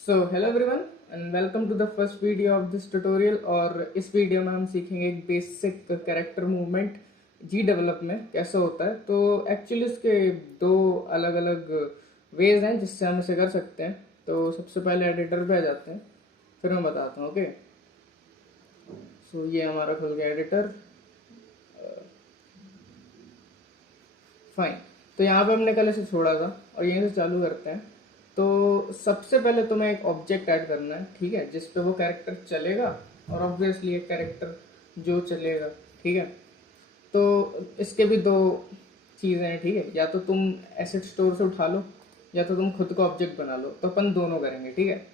So hello everyone and welcome to the first video of this tutorial. और इस video में हम सीखेंगे एक basic character movement GDevelop में कैसे होता है। तो एक्चुअली इसके दो अलग अलग वेज हैं जिससे हम इसे कर सकते हैं। तो सबसे पहले एडिटर पे आ जाते हैं, फिर मैं बताता हूँ। ओके, सो ये हमारा खुल गया एडिटर। फाइन, तो यहाँ पे हमने कल इसे छोड़ा था और यहीं से चालू करते हैं। तो सबसे पहले तुम्हें एक ऑब्जेक्ट ऐड करना है, ठीक है, जिस पे वो कैरेक्टर चलेगा और ऑब्वियसली एक कैरेक्टर जो चलेगा, ठीक है। तो इसके भी दो चीज़ें हैं, ठीक है। या तो तुम एसेट स्टोर से उठा लो या तो तुम खुद का ऑब्जेक्ट बना लो। तो अपन दोनों करेंगे, ठीक है।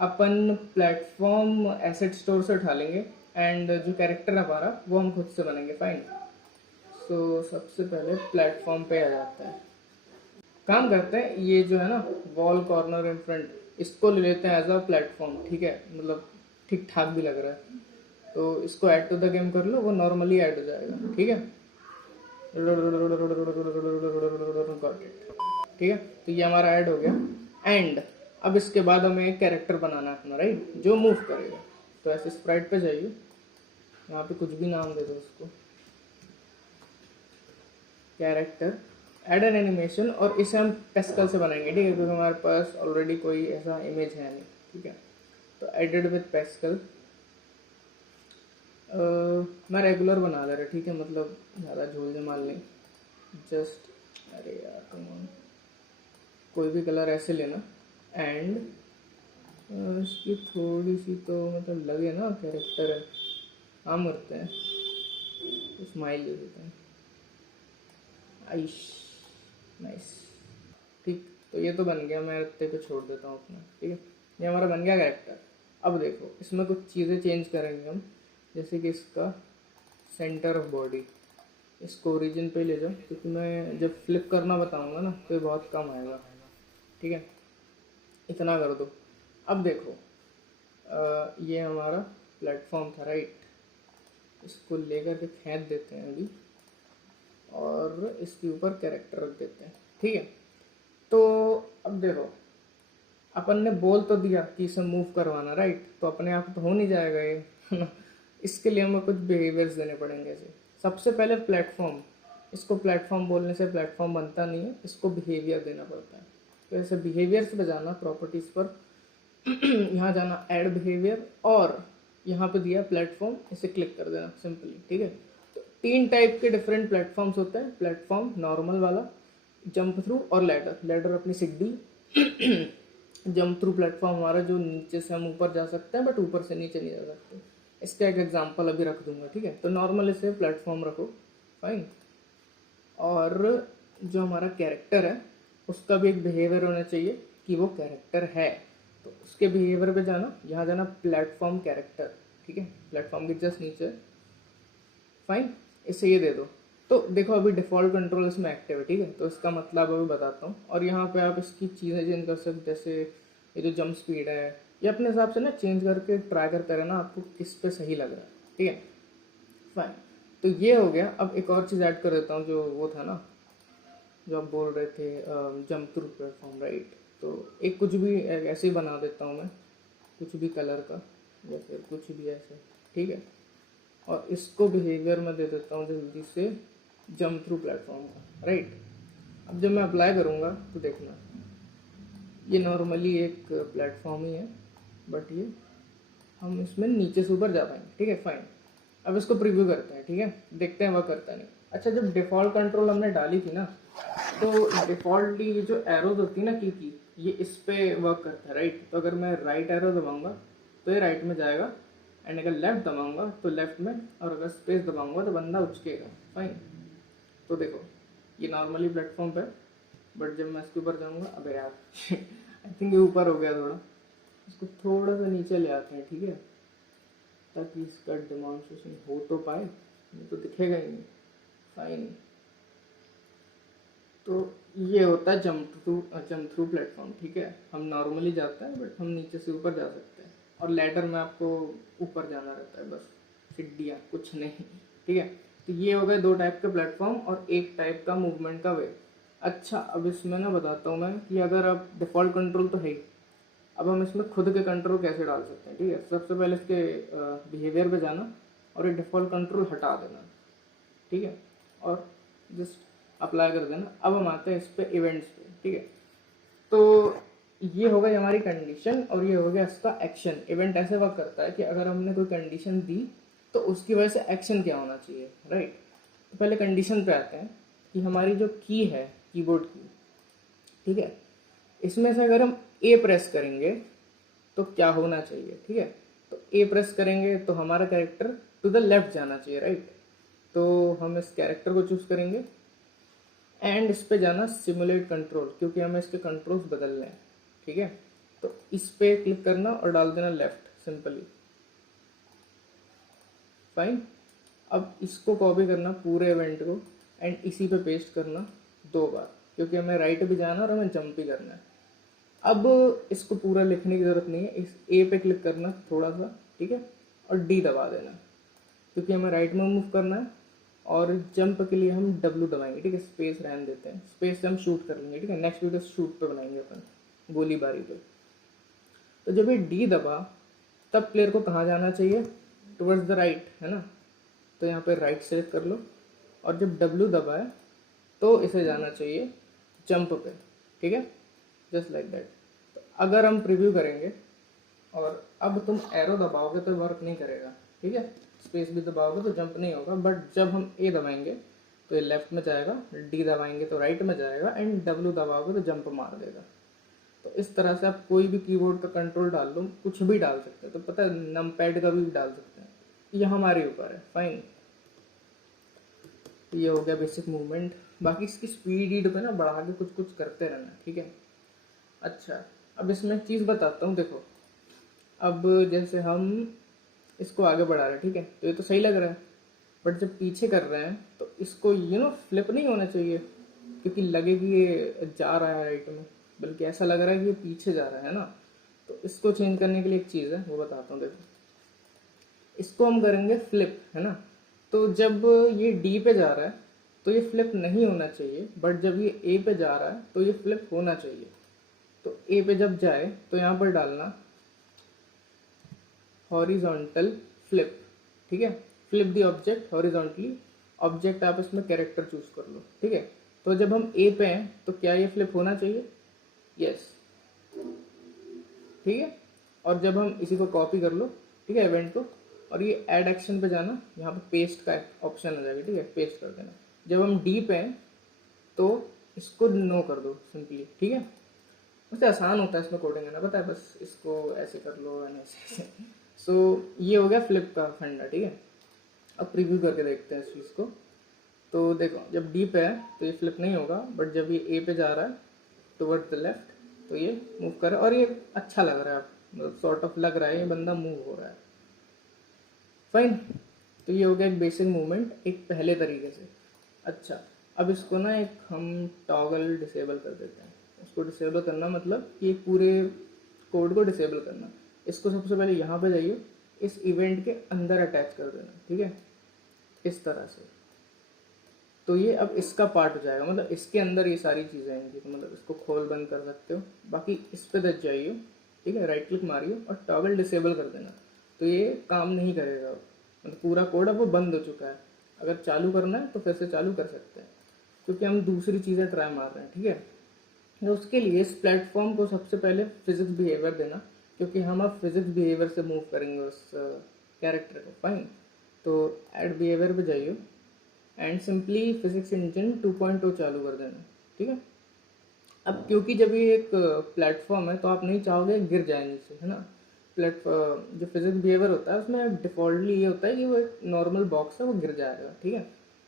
अपन प्लेटफॉर्म एसेट स्टोर से उठा लेंगे एंड जो कैरेक्टर है हमारा वो हम खुद से बनेंगे। फाइन, सो सबसे पहले प्लेटफॉर्म पे आ जाता है। काम करते हैं, ये जो है ना वॉल कॉर्नर इन फ्रंट, इसको ले लेते हैं एज अ प्लेटफॉर्म, ठीक है। मतलब ठीक ठाक भी लग रहा है। तो इसको ऐड टू द गेम कर लो, वो नॉर्मली ऐड हो जाएगा, ठीक है। Got it। ठीक है, तो ये हमारा ऐड हो गया। एंड अब इसके बाद हमें एक कैरेक्टर बनाना है अपना, राइट, जो मूव करेगा। तो ऐसे स्प्राइट पे जाइए, यहाँ पे कुछ भी नाम दे दो उसको, कैरेक्टर, एड एन एनिमेशन। और इसे हम पेस्कल से बनाएंगे, ठीक है, क्योंकि हमारे पास ऑलरेडी कोई ऐसा इमेज है नहीं, ठीक है। तो एडिट विद पेस्कल। मैं रेगुलर बना ले रहा, ठीक है, मतलब ज़्यादा झोल जमाल नहीं, जस्ट, अरे यार कम ऑन, कोई भी कलर ऐसे लेना। एंड इसकी थोड़ी सी तो मतलब लगे ना कैरेक्टर है, काम करते हैं, स्माइल दे देते हैं। आइश, नाइस, ठीक। तो ये तो बन गया, मैं इतने पे छोड़ देता हूँ अपना, ठीक है। ये हमारा बन गया कैरेक्टर। अब देखो इसमें कुछ चीज़ें चेंज करेंगे हम, जैसे कि इसका सेंटर ऑफ बॉडी, इसको ओरिजिन पे ले जाओ, क्योंकि मैं जब फ्लिप करना बताऊंगा ना तो ये बहुत कम आएगा, ठीक है। इतना कर दो। अब देखो ये हमारा प्लेटफॉर्म था, राइट, इसको लेकर के खींच देते हैं अभी और इसके ऊपर कैरेक्टर रख देते हैं, ठीक है। तो अब देखो, अपन ने बोल तो दिया कि इसे मूव करवाना, राइट, तो अपने आप तो हो नहीं जाएगा ये। इसके लिए हमें कुछ बिहेवियर्स देने पड़ेंगे। जैसे सबसे पहले प्लेटफॉर्म, इसको प्लेटफॉर्म बोलने से प्लेटफॉर्म बनता नहीं है, इसको बिहेवियर देना पड़ता है। तो ऐसे बिहेवियर्स पे जाना, प्रॉपर्टीज पर, यहाँ जाना ऐड बिहेवियर, और यहाँ पे दिया प्लेटफॉर्म, इसे क्लिक कर देना सिंपली, ठीक है। तो तीन टाइप के डिफरेंट प्लेटफॉर्म्स होते हैं। प्लेटफॉर्म नॉर्मल वाला, जंप थ्रू और लैडर। लैडर अपनी सीढ़ी, जंप थ्रू प्लेटफॉर्म हमारा जो नीचे से हम ऊपर जा सकते हैं बट ऊपर से नीचे नहीं जा सकते। इसका एक एग्जांपल अभी रख दूंगा, ठीक है। तो नॉर्मल इसे प्लेटफॉर्म रखो, फाइन। और जो हमारा कैरेक्टर है उसका भी एक बिहेवियर होना चाहिए कि वो कैरेक्टर है। तो उसके बिहेवियर पे जाना, यहाँ जाना प्लेटफॉर्म कैरेक्टर, ठीक है, प्लेटफॉर्म के जस्ट नीचे, फाइन। इसे ये दे दो। तो देखो अभी डिफ़ॉल्ट कंट्रोल इसमें एक्टिव है, ठीक है। तो इसका मतलब अभी बताता हूँ। और यहाँ पे आप इसकी चीज़ें चेंज कर सकते, जैसे ये जो जंप स्पीड है, ये अपने हिसाब से ना चेंज करके ट्राई करते रहना, आपको किस पे सही लग रहा है, ठीक है, फाइन। तो ये हो गया। अब एक और चीज़ ऐड कर देता हूँ, जो वो था ना जो आप बोल रहे थे, जंप थ्रू प्लेटफॉर्म, राइट। तो एक कुछ भी ऐसे ही बना देता हूँ मैं, कुछ भी कलर का या फिर कुछ भी ऐसे, ठीक है। और इसको बिहेवियर में दे देता हूँ जल्दी से जंप थ्रू प्लेटफॉर्म का, राइट। अब जब मैं अप्लाई करूँगा तो देखना, ये नॉर्मली एक प्लेटफॉर्म ही है बट ये हम इसमें नीचे से ऊपर जा पाएंगे, ठीक है, फाइन। अब इसको प्रीव्यू करते हैं, ठीक है, देखते हैं वर्क करता नहीं। अच्छा, जब डिफ़ॉल्ट कंट्रोल हमने डाली थी ना, तो डिफ़ॉल्टली ये जो एरोज होती है ना की ये इस पे वर्क करता है, राइट। तो अगर मैं राइट एरो दबाऊंगा तो ये राइट में जाएगा, एंड अगर लेफ्ट दबाऊंगा तो लेफ्ट में, और अगर स्पेस दबाऊंगा तो बंदा उचकेगा, फाइन। तो देखो ये नॉर्मली प्लेटफॉर्म पे, बट जब मैं इसके ऊपर जाऊंगा, अबे यार आई थिंक ये ऊपर हो गया थोड़ा, इसको थोड़ा सा नीचे ले आते हैं, ठीक है, ताकि इसका डेमोन्स्ट्रेशन हो तो पाए, नहीं तो दिखेगा ही नहीं, फाइन। तो ये होता है जंप थ्रू प्लेटफॉर्म, ठीक है। हम नॉर्मली जाते हैं बट हम नीचे से ऊपर जा सकते हैं, और लैडर में आपको ऊपर जाना रहता है, बस सीढ़ियाँ, कुछ नहीं, ठीक है। तो ये हो गए दो टाइप के प्लेटफॉर्म और एक टाइप का मूवमेंट का वे। अच्छा, अब इसमें ना बताता हूँ मैं कि अगर आप डिफ़ॉल्ट कंट्रोल तो है ही, अब हम इसमें खुद के कंट्रोल कैसे डाल सकते हैं, ठीक है। सबसे पहले इसके बिहेवियर पे जाना और ये डिफ़ॉल्ट कंट्रोल हटा देना, ठीक है, और जस्ट अप्लाई कर देना। अब हम आते हैं इस पे इवेंट्स पे, ठीक है। तो ये हो गई हमारी कंडीशन और ये हो गया इसका एक्शन। इवेंट ऐसे वर्क करता है कि अगर हमने कोई कंडीशन दी तो उसकी वजह से एक्शन क्या होना चाहिए, राइट। तो पहले कंडीशन पे आते हैं कि हमारी जो की है कीबोर्ड की, ठीक है, इसमें से अगर हम ए प्रेस करेंगे तो क्या होना चाहिए, ठीक है। तो ए प्रेस करेंगे तो हमारा कैरेक्टर टू द लेफ्ट जाना चाहिए, राइट। तो हम इस कैरेक्टर को चूज करेंगे एंड इस पे जाना सिमुलेट कंट्रोल, क्योंकि हमें इसके कंट्रोल्स बदलने हैं, ठीक है। तो इस पे क्लिक करना और डाल देना लेफ्ट, सिंपली, फाइन। अब इसको कॉपी करना पूरे इवेंट को एंड इसी पे पेस्ट करना 2 बार, क्योंकि हमें राइट भी जाना और हमें जंप भी करना है। अब इसको पूरा लिखने की जरूरत नहीं है, इस ए पे क्लिक करना थोड़ा सा, ठीक है, और डी दबा देना, क्योंकि हमें राइट में मूव करना है। और जंप के लिए हम डब्ल्यू दबाएंगे, ठीक है, स्पेस रहने देते हैं, स्पेस से हम शूट कर लेंगे, ठीक है। नेक्स्ट वीडियो शूट पे बनाएंगे अपन, गोलीबारी पे। तो जब ये डी दबा तब प्लेयर को कहाँ जाना चाहिए, टुवर्ड्स द राइट, है ना। तो यहाँ पे राइट सेलेक्ट कर लो और जब डब्ल्यू दबाए तो इसे जाना चाहिए जंप पे, ठीक है, जस्ट लाइक दैट। तो अगर हम प्रीव्यू करेंगे और अब तुम एरो दबाओगे तो वर्क नहीं करेगा, ठीक है। स्पेस भी दबाओगे तो जंप नहीं होगा, बट जब हम ए दबाएंगे तो ये लेफ्ट में जाएगा, डी दबाएंगे तो राइट में जाएगा एंड डब्ल्यू दबाओगे तो जंप मार देगा। तो इस तरह से आप कोई भी कीबोर्ड का कंट्रोल डाल लो, कुछ भी डाल सकते हैं। तो पता है नम पैड का भी डाल सकते हैं, ये हमारे ऊपर है, फाइन। ये हो गया बेसिक मूवमेंट। बाकी इसकी स्पीड पे ना बढ़ा के कुछ कुछ करते रहना, ठीक है। अच्छा, अब इसमें एक चीज़ बताता हूँ, देखो। अब जैसे हम इसको आगे बढ़ा रहे हैं, ठीक है, तो ये तो सही लग रहा है, बट जब पीछे कर रहे हैं तो इसको फ्लिप नहीं होना चाहिए, क्योंकि लगे कि ये जा रहा है राइट में, बल्कि ऐसा लग रहा है कि ये पीछे जा रहा है ना। तो इसको चेंज करने के लिए एक चीज़ है, वो बताता हूँ, देखो। इसको हम करेंगे फ्लिप, है ना। तो जब ये डी पे जा रहा है तो ये फ्लिप नहीं होना चाहिए, बट जब ये ए पे जा रहा है तो ये फ्लिप होना चाहिए। तो ए पे जब जाए तो यहाँ पर डालना हॉरिजॉन्टल फ्लिप, ठीक है, flip the object horizontally. Object आप इसमें कैरेक्टर चूज कर लो, ठीक है। तो जब हम ए पे हैं तो क्या ये फ्लिप होना चाहिए, यस, ठीक है। और जब हम इसी को कॉपी कर लो, ठीक है, इवेंट को, और ये ऐड एक्शन पे जाना, यहाँ पे पेस्ट का ऑप्शन आ जाएगा, ठीक है, पेस्ट कर देना। जब हम डी पे हैं तो इसको नो कर दो सिंपली, ठीक है। वैसे आसान होता है इसमें कोडिंग करना, पता है, बस इसको ऐसे कर लो एंड ऐसे। सो ये हो गया फ्लिप का फंडा, ठीक है। अब प्रीव्यू करके देखते हैं इस चीज़ को। तो देखो, जब डी पे है तो ये फ्लिप नहीं होगा, बट जब ये ए पे जा रहा है टुवर्ड्स द लेफ्ट तो ये मूव कर रहा है और ये अच्छा लग रहा है, मतलब सॉर्ट ऑफ लग रहा है ये बंदा मूव हो रहा है, फाइन। तो ये हो गया एक बेसिक मूवमेंट एक पहले तरीके से। अच्छा, अब इसको ना एक हम टॉगल डिसेबल कर देते हैं। इसको डिसेबल करना मतलब कि एक पूरे कोड को डिसेबल करना। इसको सबसे पहले यहाँ पे जाइए, इस इवेंट के अंदर अटैच कर देना, ठीक है, इस तरह से। तो ये अब इसका पार्ट हो जाएगा, मतलब इसके अंदर ये सारी चीज़ें आएंगी। तो मतलब इसको खोल बंद कर सकते हो। बाकी इस पे दच जाइए, ठीक है, राइट क्लिक मारिए और टॉगल डिसेबल कर देना। तो ये काम नहीं करेगा, मतलब पूरा कोड अब वो बंद हो चुका है। अगर चालू करना है तो फिर से चालू कर सकते हैं, क्योंकि हम दूसरी चीज़ें ट्राई मार रहे हैं, ठीक है। तो उसके लिए इस प्लेटफॉर्म को सबसे पहले फिजिक्स बिहेवियर देना, क्योंकि हम अब फिजिक्स बिहेवियर से मूव करेंगे उस कैरेक्टर को, फाइन। तो ऐड बिहेवियर पे जाइए एंड सिंपली फिजिक्स इंजन 2.0 चालू कर देना, ठीक है। अब क्योंकि जब ये एक प्लेटफॉर्म है तो आप नहीं चाहोगे गिर जाए नीचे, है ना। प्लेटफॉर्म जो फिजिक्स बिहेवियर होता है उसमें डिफॉल्टली ये होता है कि वो एक नॉर्मल बॉक्स है, वो गिर जाएगा, ठीक है।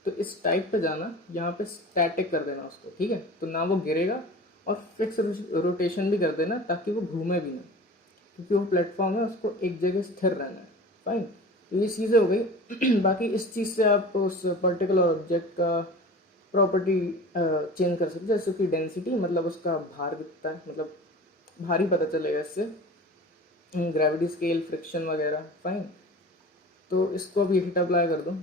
तो इस टाइप पे जाना, यहाँ पे स्टैटिक कर देना उसको, ठीक है। तो ना वो गिरेगा और फिक्स रोटेशन भी कर देना ताकि वो घूमे भी ना, क्योंकि वो प्लेटफॉर्म है, उसको एक जगह स्थिर रहना है, फाइन। तो ये चीज़ें हो गई। बाकी इस चीज़ से आप उस पर्टिकुलर ऑब्जेक्ट का प्रॉपर्टी चेंज कर सकते हैं, जैसे कि डेंसिटी, मतलब उसका भार कितना है, मतलब भारी पता चलेगा इससे, ग्रेविटी स्केल, फ्रिक्शन वगैरह, फाइन। तो इसको अभी हिट अप्लाई कर दो।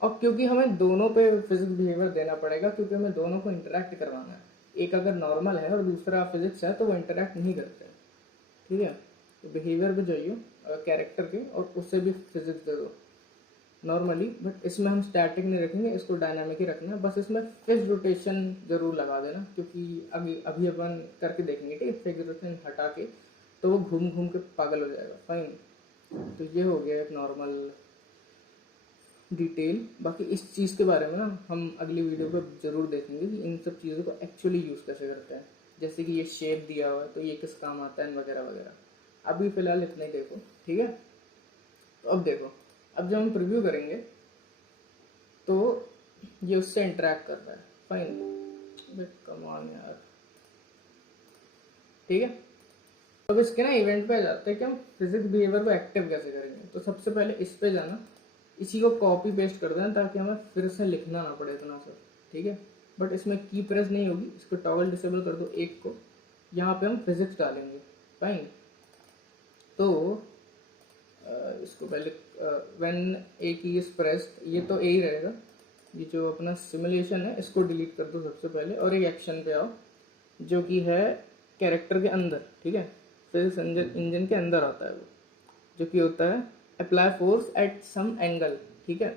और क्योंकि हमें दोनों पे फिजिक्स बिहेवियर देना पड़ेगा, क्योंकि हमें दोनों को इंटरेक्ट करवाना है। एक अगर नॉर्मल है और दूसरा फिजिक्स है तो वो इंटरेक्ट नहीं करते, ठीक है। तो बिहेवियर पे जाइए कैरेक्टर के और उससे भी फिजिक्स दे दो नॉर्मली, बट इसमें हम स्टैटिक नहीं रखेंगे, इसको डायनामिक ही रखना है। बस इसमें फिक्स रोटेशन जरूर लगा देना, क्योंकि अभी अभी अपन करके देखेंगे, ठीक है। फिक्स रोटेशन हटा के तो वो घूम घूम के पागल हो जाएगा। फाइन, तो ये हो गया एक नॉर्मल डिटेल। बाकी इस चीज़ के बारे में ना हम अगली वीडियो पर ज़रूर देखेंगे कि इन सब चीज़ों को एक्चुअली यूज़ कैसे करते हैं। जैसे कि ये शेप दिया हुआ है तो ये किस काम आता है वगैरह वगैरह। अभी फ़िलहाल इतना ही देखो, ठीक है। तो अब देखो, अब जब हम प्रिव्यू करेंगे तो ये उससे इंटरेक्ट कर रहा है। फाइन, कम ऑन यार, ठीक है। अब इसके ना इवेंट पे आ जाते हैं कि हम फिजिक्स बिहेवियर को एक्टिव कैसे करेंगे। तो सबसे पहले इस पे जाना, इसी को कॉपी पेस्ट कर देना ताकि हमें फिर से लिखना ना पड़े इतना सब, ठीक है। बट इसमें की प्रेस नहीं होगी, इसको टॉगल डिसेबल कर दो एक को, यहाँ पे हम फिजिक्स डालेंगे। फाइन, तो इसको पहले व्हेन ए की इज प्रेस्ड, ये तो ए ही रहेगा। ये जो अपना सिमुलेशन है इसको डिलीट कर दो सबसे पहले, और एक एक्शन पे आओ जो कि है कैरेक्टर के अंदर, ठीक है। फिजिक्स इंजन के अंदर आता है वो, जो कि होता है apply force at some angle, ठीक है।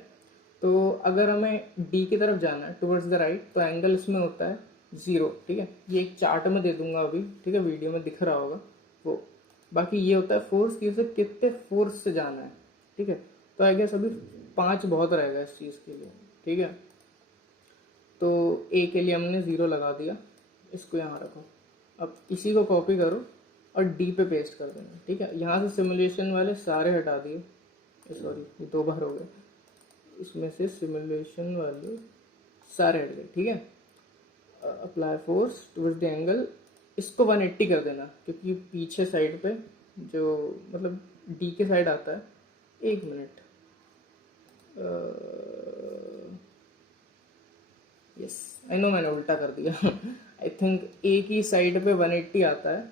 तो अगर हमें डी की तरफ जाना है टुवर्ड्स द राइट, तो एंगल इसमें होता है 0, ठीक है। ये एक चार्ट में दे दूंगा अभी, ठीक है, वीडियो में दिख रहा होगा वो। बाकी ये होता है फोर्स की उसे कितने फोर्स से जाना है, ठीक है। तो आई गेस अभी 5 बहुत रहेगा इस चीज़ के लिए, ठीक है। तो ए के लिए हमने 0 लगा दिया, इसको यहाँ रखो। अब इसी को कॉपी करो और डी पे पेस्ट कर देना, ठीक है। यहाँ से सिमुलेशन वाले सारे हटा दिए, सॉरी ये 2 बार हो गए, इसमें से सिमुलेशन वाले सारे हट गए, ठीक है। Apply force towards the angle, इसको 180 कर देना, क्योंकि पीछे साइड पे जो मतलब डी के साइड आता है। एक मिनट, यस आई नो मैंने उल्टा कर दिया। आई थिंक ए की साइड पे 180 आता है,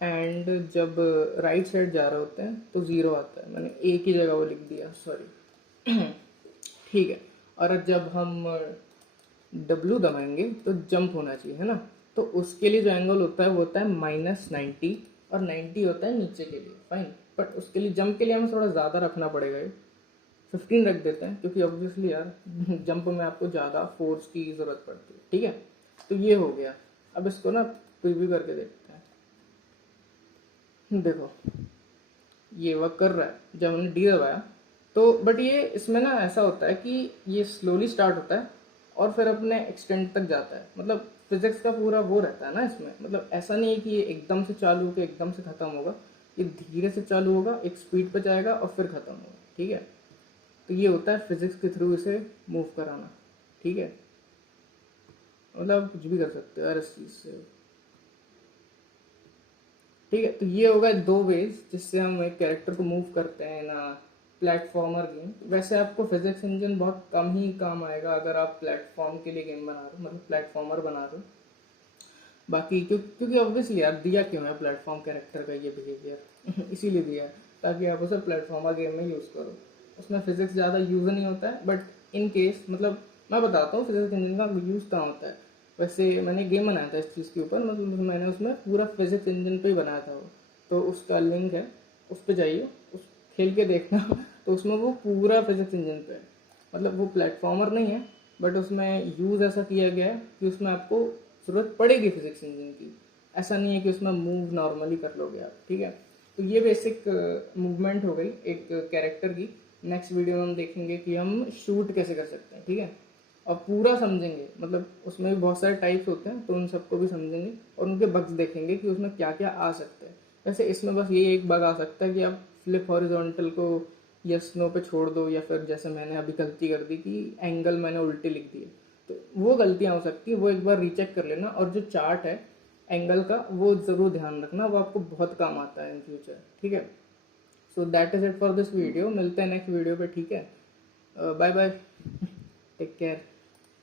एंड जब राइट साइड जा रहे होते हैं तो 0 आता है। मैंने ए की जगह वो लिख दिया, सॉरी। ठीक है, और जब हम W दबाएंगे तो जंप होना चाहिए, है ना। तो उसके लिए जो एंगल होता है वो होता है -90, और 90 होता है नीचे के लिए। फाइन, बट उसके लिए जंप के लिए हमें थोड़ा ज़्यादा रखना पड़ेगा, ये 15 रख देते हैं, क्योंकि ऑब्वियसली यार जंप में आपको ज़्यादा फोर्स की ज़रूरत पड़ती है, ठीक है। तो ये हो गया। अब इसको ना प्रीव्यू करके देखते हैं। देखो ये वर्क कर रहा है जब हमने डी दबाया तो, बट ये इसमें ना ऐसा होता है कि ये स्लोली स्टार्ट होता है और फिर अपने एक्सटेंड तक जाता है। मतलब फिजिक्स का पूरा वो रहता है ना इसमें, मतलब ऐसा नहीं है कि ये एकदम से चालू होकर एकदम से ख़त्म होगा। ये धीरे से चालू होगा, एक स्पीड पे जाएगा और फिर ख़त्म होगा, ठीक है। तो ये होता है फिजिक्स के थ्रू इसे मूव कराना, ठीक है। मतलब कुछ भी कर सकते हो यार इस चीज़ से, ठीक है। तो ये होगा 2 वेज जिससे हम एक कैरेक्टर को मूव करते हैं ना प्लेटफॉर्मर गेम। वैसे आपको फिजिक्स इंजन बहुत कम ही काम आएगा अगर आप प्लेटफॉर्म के लिए गेम बना रहे हो, मतलब प्लेटफॉर्मर बना रहे हो। बाकी क्योंकि ऑब्वियसली यार दिया क्यों है प्लेटफॉर्म कैरेक्टर का ये बिहेवियर इसीलिए दिया है ताकि आप उसे प्लेटफॉर्मर गेम में यूज़ करो। उसमें फिजिक्स ज़्यादा यूज़ नहीं होता है, बट इन केस मतलब मैं बताता हूँ फिजिक्स इंजन का यूज़ कहाँ होता है। वैसे मैंने गेम बनाया था इस चीज़ के ऊपर, मतलब मैंने उसमें पूरा फिजिक्स इंजन पे ही बनाया था वो, तो उसका लिंक है, उस पर जाइए, उस खेल के देखना। तो उसमें वो पूरा फिजिक्स इंजन पे है, मतलब वो प्लेटफॉर्मर नहीं है, बट उसमें यूज़ ऐसा किया गया है कि उसमें आपको ज़रूरत पड़ेगी फिजिक्स इंजन की। ऐसा नहीं है कि उसमें मूव नॉर्मली कर लोगे आप, ठीक है। तो ये बेसिक मूवमेंट हो गई एक कैरेक्टर की। नेक्स्ट वीडियो में हम देखेंगे कि हम शूट कैसे कर सकते हैं, ठीक है। और पूरा समझेंगे, मतलब उसमें भी बहुत सारे टाइप्स होते हैं तो उन सबको भी समझेंगे और उनके बग्स देखेंगे कि उसमें क्या क्या आ सकते हैं। वैसे इसमें बस ये एक बग आ सकता है कि आप फ्लिप हॉरिजॉन्टल को यस नो पे छोड़ दो, या फिर जैसे मैंने अभी गलती कर दी कि एंगल मैंने उल्टे लिख दिए, तो वो गलतियाँ हो सकती है, वो एक बार रीचेक कर लेना। और जो चार्ट है एंगल का वो ज़रूर ध्यान रखना, वो आपको बहुत काम आता है इन फ्यूचर, ठीक है। So that is it for this video, मिलते हैं नेक्स्ट वीडियो पे, ठीक है। Bye bye, take care.